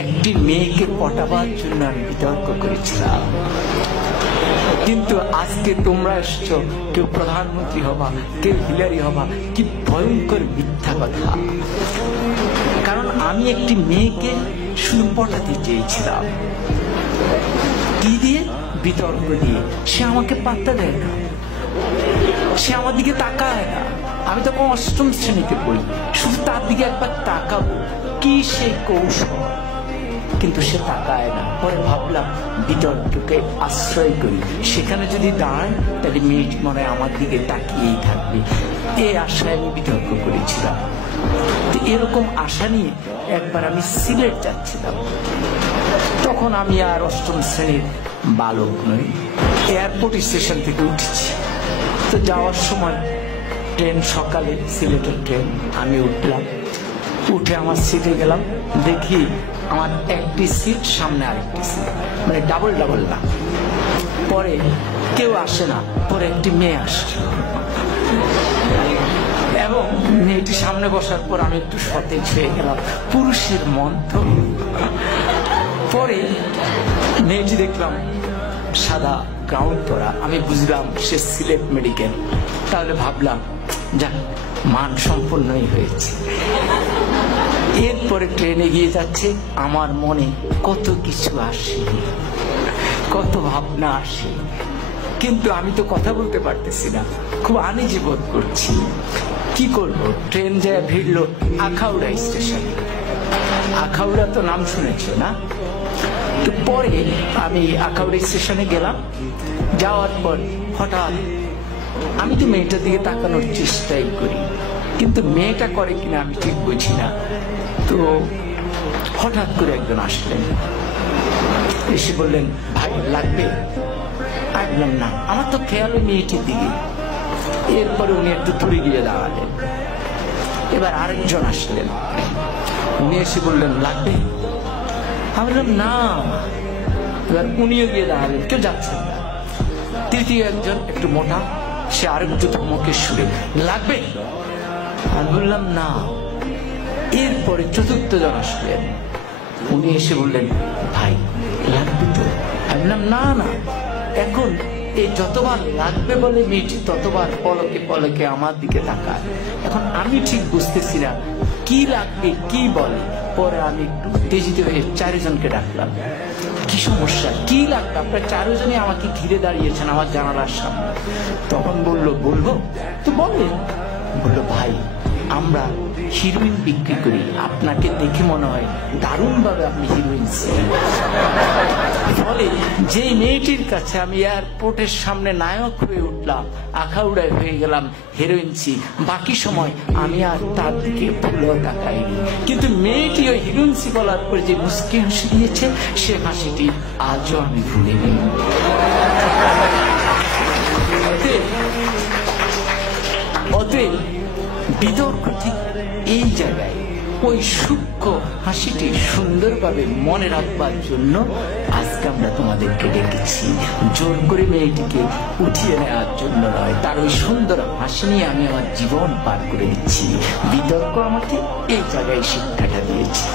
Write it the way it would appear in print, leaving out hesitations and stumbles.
একটি মেয়েকে পটাবার জন্য আমি বিতর্ক করেছিলাম। কিন্তু আজকে তোমরা এসছো, কেউ প্রধানমন্ত্রী হবা, কেউ হিলারি হবা। কি ভয়ঙ্কর মিথ্যা কথা! কারণ আমি একটি মেয়েকে শুধু পটাতে চেয়েছিলাম। কি দিয়ে? বিতর্ক দিয়ে। সে আমাকে পাত্তা দেয় না, সে আমার দিকে তাকায় না। আমি তখন অষ্টম শ্রেণীতে পড়ি, শুধু তার দিকে একবার তাকাবো, কি সেই কৌশল, কিন্তু সে তাকায় না। পরে ভাবলাম বিতর্ককে আশ্রয় করি, সেখানে যদি দাঁড়ায় তাহলে মেয়েটি মনে হয় আমার দিকে তাকিয়েই থাকবে। এই আশায় আমি বিতর্ক করেছিলাম। এরকম আশা নিয়ে একবার আমি সিলেট যাচ্ছিলাম। তখন আমি আর অষ্টম শ্রেণীর বালক নই, এয়ারপোর্ট স্টেশন থেকে উঠেছি। তো যাওয়ার সময় ট্রেন, সকালে সিলেটের ট্রেন, আমি উঠলাম। উঠে আমার সিটে গেলাম, দেখি আমার একটি সিট, সামনে আরেকটি সিট, মানে ডাবল ডাবল না। পরে কেউ আসে না, পরে একটি মেয়ে আসছে এবং মেয়েটি সামনে বসার পর আমি একটু সতেজ হয়ে গেলাম। পুরুষের মন তো। পরে মেয়েটি দেখলাম সাদা গাউন পরা, আমি বুঝলাম সে সিলেট মেডিকেল। তাহলে ভাবলাম যাক, মান সম্পন্নই হয়েছে। এরপরে ট্রেন এগিয়ে যাচ্ছে, আমার মনে কত কিছু আসে, কত ভাবনা আসে, কিন্তু আমি তো কথা বলতে পারতেছি না, খুব আনইজি বোধ করছি। কি করব? ট্রেন যায় ভিড়লো আখাউড়া স্টেশনে। আখাউড়া তো নাম শুনেছ না? তো পরে আমি আখাউড়া স্টেশনে গেলাম। যাওয়ার পর হঠাৎ আমি তো মেয়েটার দিকে তাকানোর চেষ্টাই করি, কিন্তু মেয়েটা করে কিনা আমি ঠিক বুঝি না। তো হঠাৎ করে একজন আসলেন, এসে বললেন, ভাই লাগবে? আমি বললাম না, আমার তো খেয়াল মেয়েটির দিকে। এরপরে উনি একটু দূরে গিয়ে দাঁড়ালেন। এবার আরেকজন আসলেন, উনি এসে বললেন লাগবে? আমি বললাম না। এবার উনিও গিয়ে দাঁড়ালেন, কেউ যাচ্ছেন না। তৃতীয় একজন একটু মোটা, সে আরেকটু ধমকের সুরে, লাগবে? আমি বললাম না। এরপরে চতুর্থ জন আসলেন, উনি এসে বললেন, ভাই লাগবে তো? আমি বললাম না না। এখন এই যতবার লাগবে বলে মেয়েটি ততবার পলকে পলকে আমার দিকে তাকায়। এখন আমি ঠিক বুঝতেছি না কি লাগবে, কি বলে। পরে আমি একটু উত্তেজিত হয়ে চারজনকে ডাকলাম, কি সমস্যা, কি লাগবে? আপনারা চারজনই আমাকে ঘিরে দাঁড়িয়েছেন আমার জানালার সামনে। তখন বললো, বলবো তো বললেন। বললো, ভাই আমরা হিরোইন বিক্রি করি, আপনাকে দেখে মনে হয় দারুণ ভাবে আপনি হিরোইন। ফলে যে মেয়েটির কাছে আমি এয়ারপোর্টের সামনে নায়ক হয়ে উঠলাম, আখাউড়ায় হয়ে গেলাম হিরোইনসি, বাকি সময় আমি আর তার দিকে ভুলেও তাকাইনি। কিন্তু মেয়েটি ওই হিরোইনসি বলার পরে যে মুস্কি হাসি দিয়েছে, সে হাসিটি আজও আমি ভুলিনি। অতএব বিতর্ক ঠিক এই জায়গায়, ওই সূক্ষ্ম হাসিটি সুন্দরভাবে মনে রাখবার জন্য আজকে আমরা তোমাদেরকে ডেকেছি। জোর করে মেয়েটিকে উঠিয়ে নেওয়ার জন্য নয়, তার ওই সুন্দর হাসি নিয়ে আমি আমার জীবন পার করে দিচ্ছি। বিতর্ক আমাকে এই জায়গায় শিক্ষাটা দিয়েছে।